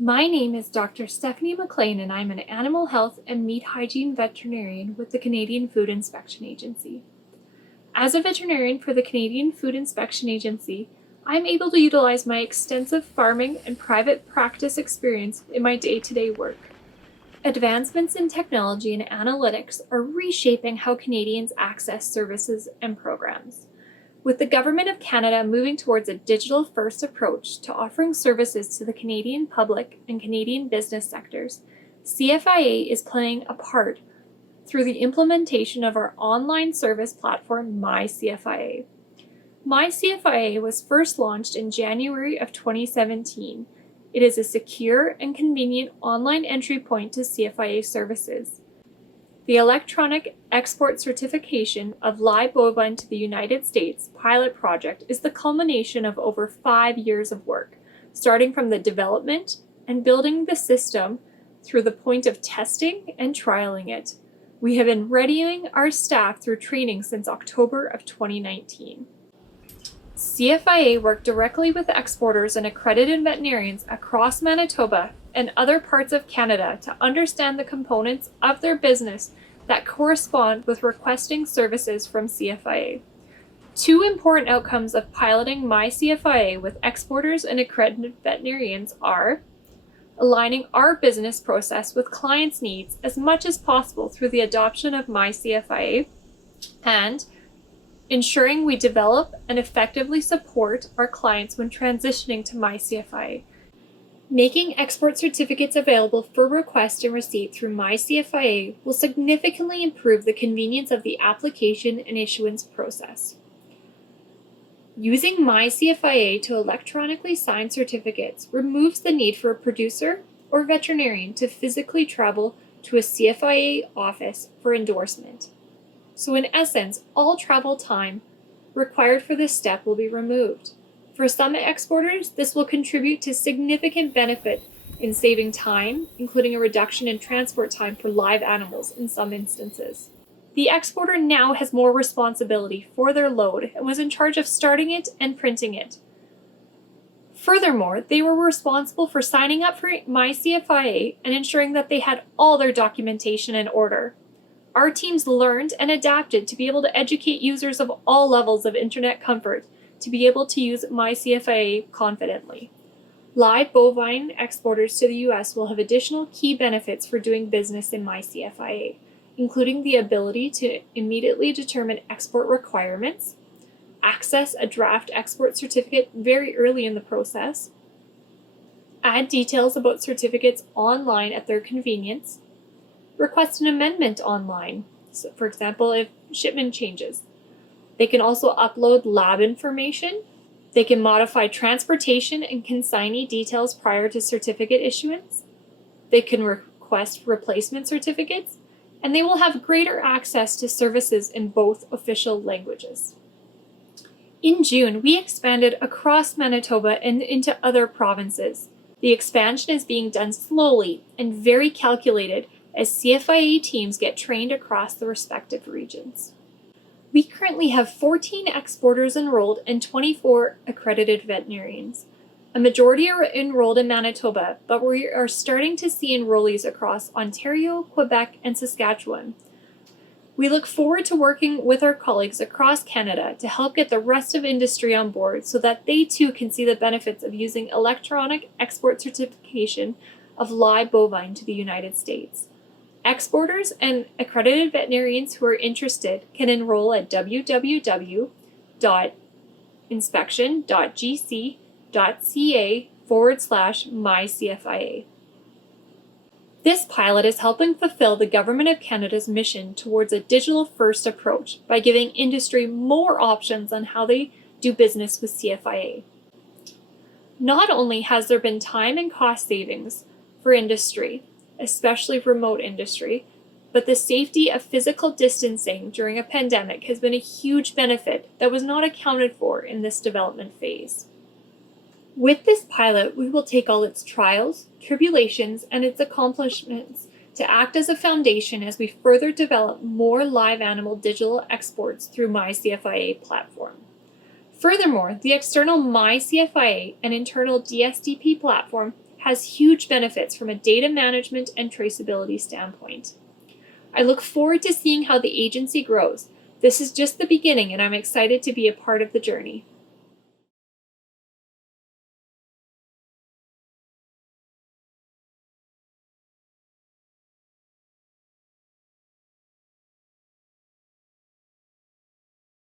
My name is Dr. Stephani McLean, and I'm an animal health and meat hygiene veterinarian with the Canadian Food Inspection Agency. As a veterinarian for the Canadian Food Inspection Agency, I'm able to utilize my extensive farming and private practice experience in my day-to-day work. Advancements in technology and analytics are reshaping how Canadians access services and programs. With the Government of Canada moving towards a digital-first approach to offering services to the Canadian public and Canadian business sectors, CFIA is playing a part through the implementation of our online service platform, My CFIA. My CFIA was first launched in January of 2017. It is a secure and convenient online entry point to CFIA services. The electronic export certification of live bovine to the United States pilot project is the culmination of over 5 years of work, starting from the development and building the system through the point of testing and trialing it. We have been readying our staff through training since October of 2019. CFIA worked directly with exporters and accredited veterinarians across Manitoba and other parts of Canada to understand the components of their business that correspond with requesting services from CFIA. Two important outcomes of piloting My CFIA with exporters and accredited veterinarians are aligning our business process with clients' needs as much as possible through the adoption of My CFIA, and ensuring we develop and effectively support our clients when transitioning to My CFIA. Making export certificates available for request and receipt through My CFIA will significantly improve the convenience of the application and issuance process. Using My CFIA to electronically sign certificates removes the need for a producer or veterinarian to physically travel to a CFIA office for endorsement. So in essence, all travel time required for this step will be removed. For some exporters, this will contribute to significant benefit in saving time, including a reduction in transport time for live animals in some instances. The exporter now has more responsibility for their load and was in charge of starting it and printing it. Furthermore, they were responsible for signing up for My CFIA and ensuring that they had all their documentation in order. Our teams learned and adapted to be able to educate users of all levels of internet comfort to be able to use My CFIA confidently. Live bovine exporters to the US will have additional key benefits for doing business in My CFIA, including the ability to immediately determine export requirements, access a draft export certificate very early in the process, add details about certificates online at their convenience, request an amendment online, so for example, if shipment changes. They can also upload lab information. They can modify transportation and consignee details prior to certificate issuance. They can request replacement certificates, and they will have greater access to services in both official languages. In June, we expanded across Manitoba and into other provinces. The expansion is being done slowly and very calculated as CFIA teams get trained across the respective regions. We currently have 14 exporters enrolled and 24 accredited veterinarians. A majority are enrolled in Manitoba, but we are starting to see enrollees across Ontario, Quebec, and Saskatchewan. We look forward to working with our colleagues across Canada to help get the rest of industry on board so that they too can see the benefits of using electronic export certification of live bovine to the United States. Exporters and accredited veterinarians who are interested can enroll at www.inspection.gc.ca/mycfia. This pilot is helping fulfill the Government of Canada's mission towards a digital-first approach by giving industry more options on how they do business with CFIA. Not only has there been time and cost savings for industry, especially remote industry, but the safety of physical distancing during a pandemic has been a huge benefit that was not accounted for in this development phase. With this pilot, we will take all its trials, tribulations, and its accomplishments to act as a foundation as we further develop more live animal digital exports through My CFIA platform. Furthermore, the external My CFIA and internal DSDP platform has huge benefits from a data management and traceability standpoint. I look forward to seeing how the agency grows. This is just the beginning, and I'm excited to be a part of the journey.